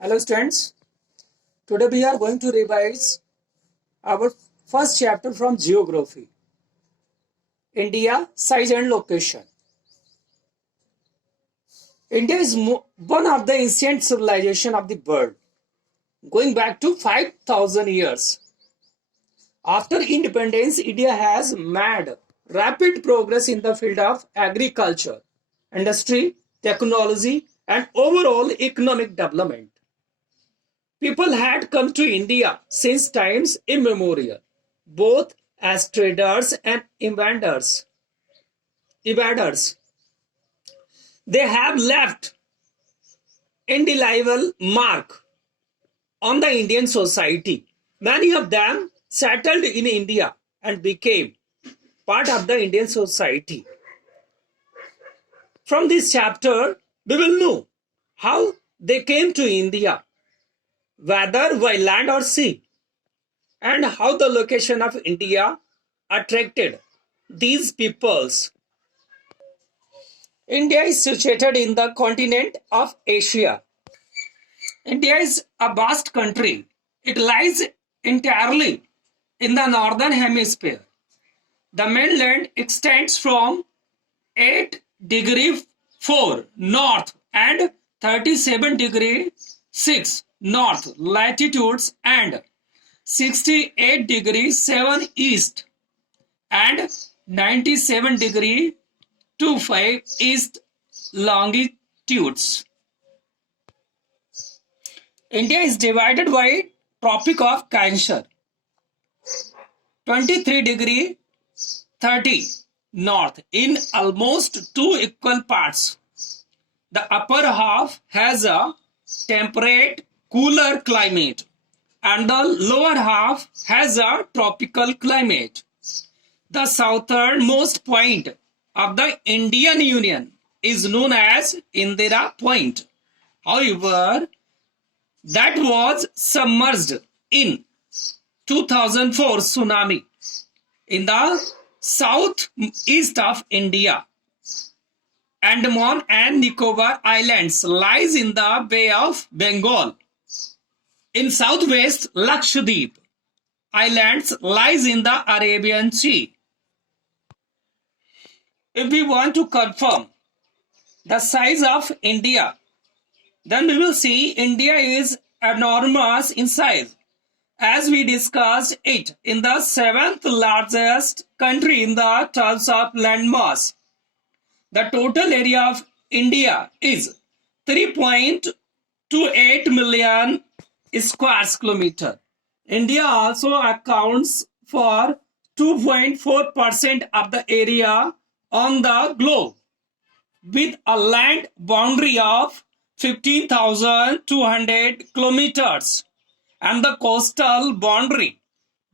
Hello students, today we are going to revise our first chapter from Geography, India, Size and Location. India is one of the ancient civilization of the world, going back to 5,000 years. After independence, India has made rapid progress in the field of agriculture, industry, technology and overall economic development. People had come to India since times immemorial, both as traders and invaders. They have left indelible mark on the Indian society. Many of them settled in India and became part of the Indian society. From this chapter, we will know how they came to India, whether by land or sea, and how the location of India attracted these peoples. India is situated in the continent of Asia. India is a vast country. It lies entirely in the northern hemisphere. The mainland extends from 8 degree 4 north and 37 degree 6 north latitudes and 68 degree 7 east and 97 degree 25 east longitudes. India is divided by Tropic of Cancer, 23 degree 30 north in almost two equal parts. The upper half has a temperate, cooler climate, and the lower half has a tropical climate. The southernmost point of the Indian Union is known as Indira Point. However, that was submerged in 2004 tsunami in the southeast of India. Andaman and Nicobar Islands lies in the Bay of Bengal. In southwest Lakshadweep Islands lies in the Arabian Sea. If we want to confirm the size of India, then we will see India is enormous in size, as we discussed it in the 7th largest country in the terms of landmass. The total area of India is 3.28 million square kilometer. India also accounts for 2.4% of the area on the globe, with a land boundary of 15,200 kilometers, and the coastal boundary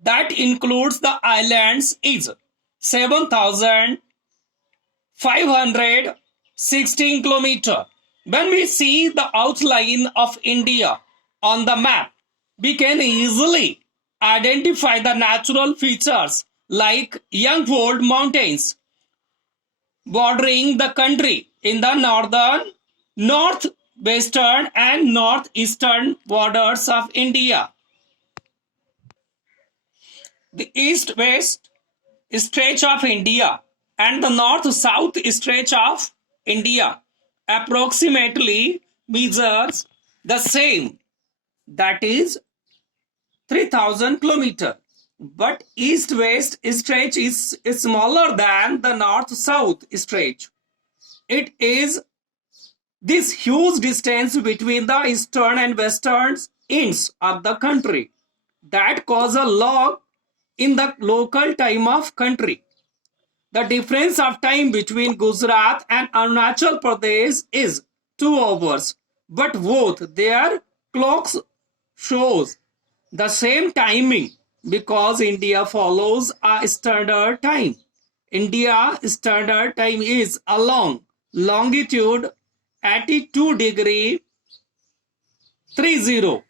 that includes the islands is 7,516 kilometers. When we see the outline of India on the map, we can easily identify the natural features like Youngfold Mountains bordering the country in the northern, northwestern and northeastern borders of India. The east-west stretch of India and the north-south stretch of India approximately measures the same, that is 3,000 kilometers. But east-west stretch is smaller than the north-south stretch. It is this huge distance between the eastern and western ends of the country that cause a log in the local time of country. The difference of time between Gujarat and Arunachal Pradesh is 2 hours, but both their clocks shows the same timing because India follows a standard time. India standard time is along longitude 82 degree 30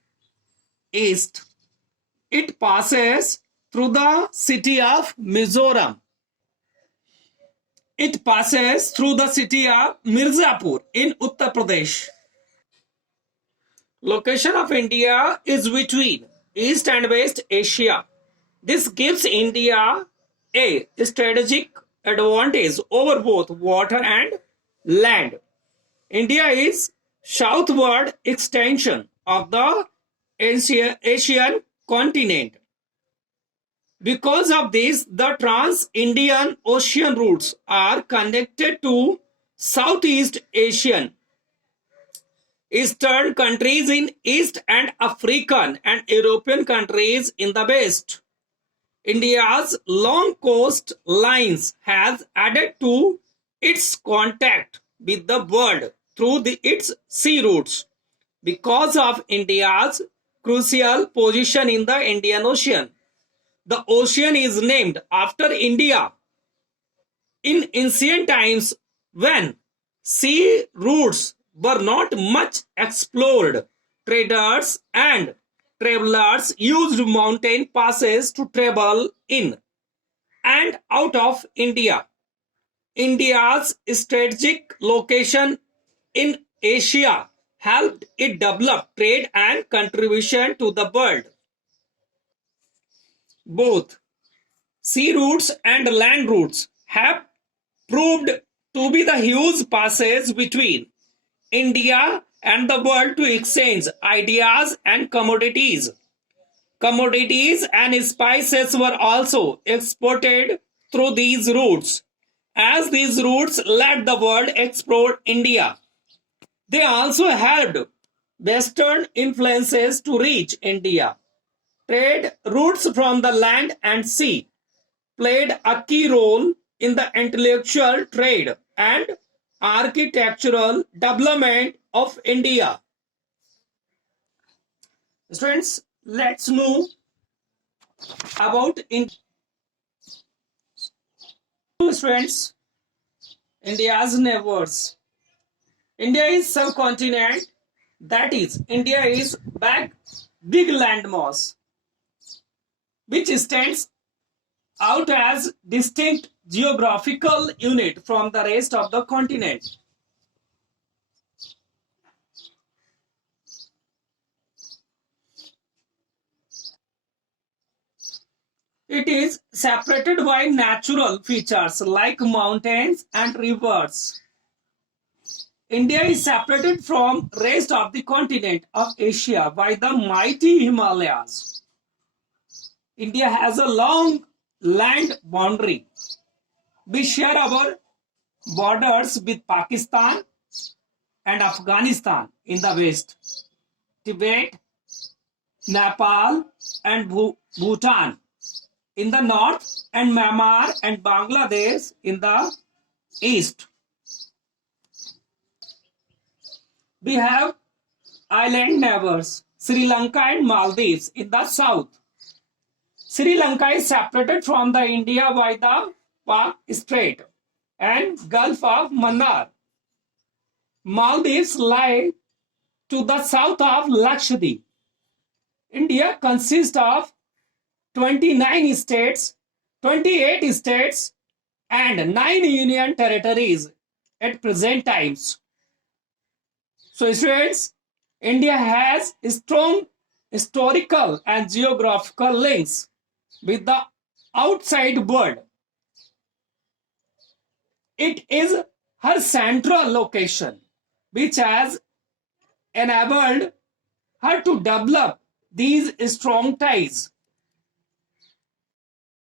east. It passes through the city of Mizoram. It passes through the city of Mirzapur in Uttar Pradesh. Location of India is between East and West Asia. This gives India a strategic advantage over both water and land. India is southward extension of the Asian continent. Because of this, the trans-Indian Ocean routes are connected to Southeast Asian Eastern countries in East and African and European countries in the West. India's long coast lines has added to its contact with the world through its sea routes. Because of India's crucial position in the Indian Ocean, the ocean is named after India. In ancient times, when sea routes were not much explored, traders and travelers used mountain passes to travel in and out of India. India's strategic location in Asia helped it develop trade and contribution to the world. Both sea routes and land routes have proved to be the huge passes between India and the world to exchange ideas and commodities. Commodities and spices were also exported through these routes. As these routes let the world explore India, they also helped Western influences to reach India. Trade routes from the land and sea played a key role in the intellectual trade and architectural development of India. Students, let's know about Students, India's neighbors. India is subcontinent, that is, India is big landmass, which stands out as distinct geographical unit from the rest of the continent. It is separated by natural features like mountains and rivers. India is separated from rest of the continent of Asia by the mighty Himalayas. India has a long land boundary. We share our borders with Pakistan and Afghanistan in the west, Tibet, Nepal and Bhutan in the north, and Myanmar and Bangladesh in the east. We have island neighbors, Sri Lanka and Maldives in the south. Sri Lanka is separated from the India by the Pak Strait and Gulf of Mannar. Maldives lie to the south of Lakshadweep. India consists of 29 states, 28 states and 9 union territories at present times. So students, India has strong historical and geographical links with the outside world. It is her central location which has enabled her to develop these strong ties